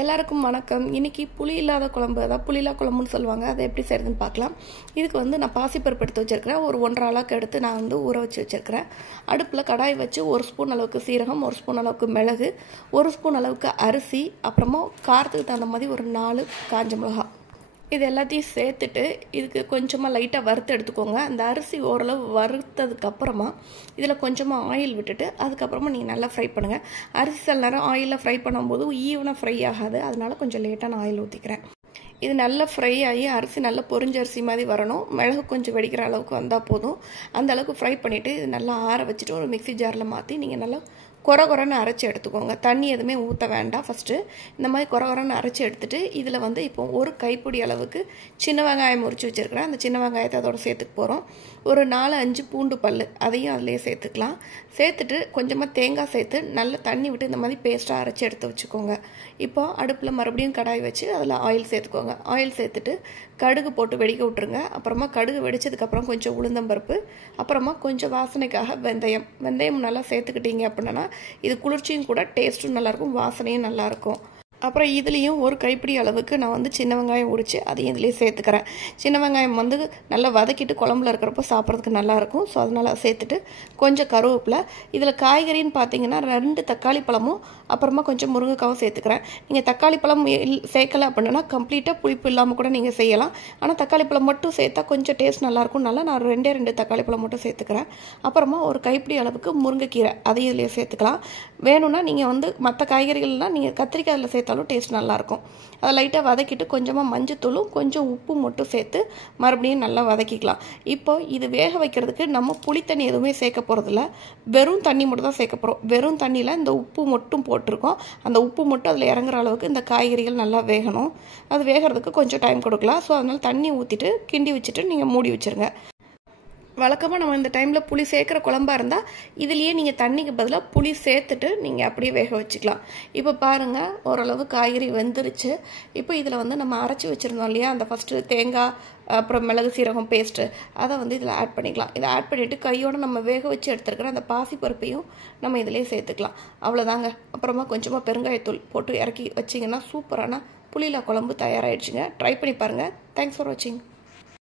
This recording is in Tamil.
எல்லாருக்கும் வணக்கம். இன்னைக்கு புளி இல்லாத குழம்பு, அதாவது புளிலா குழம்புன்னு சொல்லுவாங்க. அதை எப்படி செய்யறதுன்னு பார்க்கலாம். இதுக்கு நான் பாசிப்பருப்பு எடுத்து வச்சிருக்கிறேன். ஒரு 1.5 அளவுக்கு எடுத்து நான் ஊற வச்சு வச்சிருக்கிறேன். அடுப்பில் கடாய் வச்சு 1 ஸ்பூன் அளவுக்கு சீரகம், 1 ஸ்பூன் அளவுக்கு மிளகு, 1 ஸ்பூன் அளவுக்கு அரிசி, அப்புறமா காரத்துக்கு தகுந்த மாதிரி ஒரு 4 காஞ்ச மிளகா, இது எல்லாத்தையும் சேர்த்துட்டு இதுக்கு கொஞ்சமாக லைட்டாக வறுத்து எடுத்துக்கோங்க. அந்த அரிசி ஓரளவு வறுத்ததுக்கப்புறமா இதில் கொஞ்சமாக ஆயில் விட்டுட்டு அதுக்கப்புறமா நீங்கள் நல்லா ஃப்ரை பண்ணுங்கள். அரிசி சில நேரம் ஆயிலில் ஃப்ரை பண்ணும்போது ஈவனாக ஃப்ரை ஆகாது, அதனால கொஞ்சம் லேட்டாக நான் ஆயில் ஊற்றிக்கிறேன். இது நல்லா ஃப்ரை ஆகி அரிசி நல்லா பொரிஞ்ச அரிசி மாதிரி வரணும். மிளகு கொஞ்சம் வெடிக்கிற அளவுக்கு வந்தால் போதும். அந்த அளவுக்கு ஃப்ரை பண்ணிவிட்டு இது நல்லா ஆற வச்சுட்டு ஒரு மிக்சி ஜாரில் மாற்றி நீங்கள் நல்லா கொரன்னு அரைச்சி எடுத்துக்கோங்க. தண்ணி எதுவுமே ஊற்ற வேண்டாம். ஃபஸ்ட்டு இந்த மாதிரி கொரன்னு அரைச்சி எடுத்துகிட்டு இதில் இப்போ ஒரு கைப்பிடி அளவுக்கு சின்ன வெங்காயம் முறிச்சு வச்சுருக்கிறேன். அந்த சின்ன வெங்காயத்தை அதோட சேர்த்துக்க போகிறோம். ஒரு 4-5 பூண்டு பல் அதையும் அதிலே சேர்த்துக்கலாம். சேர்த்துட்டு கொஞ்சமாக தேங்காய் சேர்த்து நல்லா தண்ணி விட்டு இந்த மாதிரி பேஸ்ட்டாக அரைச்சி எடுத்து வச்சுக்கோங்க. இப்போ அடுப்பில் மறுபடியும் கடாய் வச்சு அதில் ஆயில் சேர்த்துக்கோங்க. ஆயில் சேர்த்துட்டு கடுகு போட்டு வெடிக்க விட்டுருங்க. அப்புறமா கடுகு வெடிச்சதுக்கப்புறம் கொஞ்சம் உளுந்தம்பருப்பு, அப்புறமா கொஞ்சம் வாசனைக்காக வெந்தயம் நல்லா சேர்த்துக்கிட்டீங்க அப்படின்னா இது குளிர்ச்சியும் கூட, டேஸ்ட்டும் நல்லாயிருக்கும், வாசனையும் நல்லாயிருக்கும். அப்புறம் இதுலேயும் ஒரு கைப்பிடி அளவுக்கு நான் சின்ன வெங்காயம் உரித்து அதையும் இதுலேயே சேர்த்துக்கிறேன். சின்ன வெங்காயம் நல்லா வதக்கிட்டு குழம்புல இருக்கிறப்போ சாப்பிட்றதுக்கு நல்லாயிருக்கும். ஸோ அதனால் சேர்த்துட்டு கொஞ்சம் கருவேப்பிலை, இதில் காய்கறின்னு பார்த்தீங்கன்னா 2 தக்காளி பழமும் அப்புறமா கொஞ்சம் முருங்கைக்காவும் சேர்த்துக்கிறேன். நீங்கள் தக்காளி பழம் சேர்க்கலை அப்படின்னா கம்ப்ளீட்டாக புளிப்பு இல்லாமல் கூட நீங்கள் செய்யலாம். ஆனால் தக்காளி பழம் மட்டும் சேர்த்தா கொஞ்சம் டேஸ்ட் நல்லாயிருக்கும். நான் 2 தக்காளி பழம் மட்டும் சேர்த்துக்கிறேன். அப்புறமா ஒரு கைப்பிடி அளவுக்கு முருங்கைக்கீரை அதையும் இதுலேயே சேர்த்துக்கலாம். வேணும்னா நீங்கள் மற்ற காய்கறிகள்லாம் நீங்கள் கத்திரிக்காய் அதில் சேர்த்தாலும் டேஸ்ட் நல்லாயிருக்கும். அதை லைட்டாக வதக்கிட்டு கொஞ்சமாக மஞ்சத்தூளும் கொஞ்சம் உப்பு மட்டும் சேர்த்து மறுபடியும் நல்லா வதக்கிக்கலாம். இப்போ இது வேக வைக்கிறதுக்கு நம்ம புளித்தண்ணி எதுவுமே சேர்க்க போகிறதில்ல, வெறும் தண்ணி மட்டும் தான் சேர்க்க போகிறோம். வெறும் தண்ணியில் இந்த உப்பு மட்டும் போட்டிருக்கோம். அந்த உப்பு மட்டும் அதில் இறங்குற அளவுக்கு இந்த காய்கறிகள் நல்லா வேகணும். அது வேகிறதுக்கு கொஞ்சம் டைம் கொடுக்கலாம். ஸோ அதனால் தண்ணி ஊற்றிட்டு கிண்டி வச்சுட்டு நீங்கள் மூடி வச்சுருங்க. வழக்கமாக நம்ம இந்த டைமில் புளி சேர்க்குற குழம்பா இருந்தால் இதுலேயே நீங்கள் தண்ணிக்கு பதிலாக புளி சேர்த்துட்டு நீங்கள் அப்படியே வேக வச்சுக்கலாம். இப்போ பாருங்கள், ஓரளவு காய்கறி வெந்துருச்சு. இப்போ இதில் நம்ம அரைச்சி வச்சுருந்தோம் இல்லையா, அந்த ஃபஸ்ட்டு தேங்காய் அப்புறம் மிளகு சீரகம் பேஸ்ட்டு, அதை இதில் ஆட் பண்ணிக்கலாம். இதை ஆட் பண்ணிவிட்டு கையோடு நம்ம வேக வச்சு எடுத்துருக்கிற அந்த பாசி பருப்பையும் நம்ம இதிலே சேர்த்துக்கலாம். அவ்வளோதாங்க. அப்புறமா கொஞ்சமாக பெருங்காயத்தூள் போட்டு இறக்கி வச்சிங்கன்னா சூப்பரான புளிலா குழம்பு தயாராகிடுச்சுங்க. ட்ரை பண்ணி பாருங்கள். தேங்க்ஸ் ஃபார் வாட்சிங்.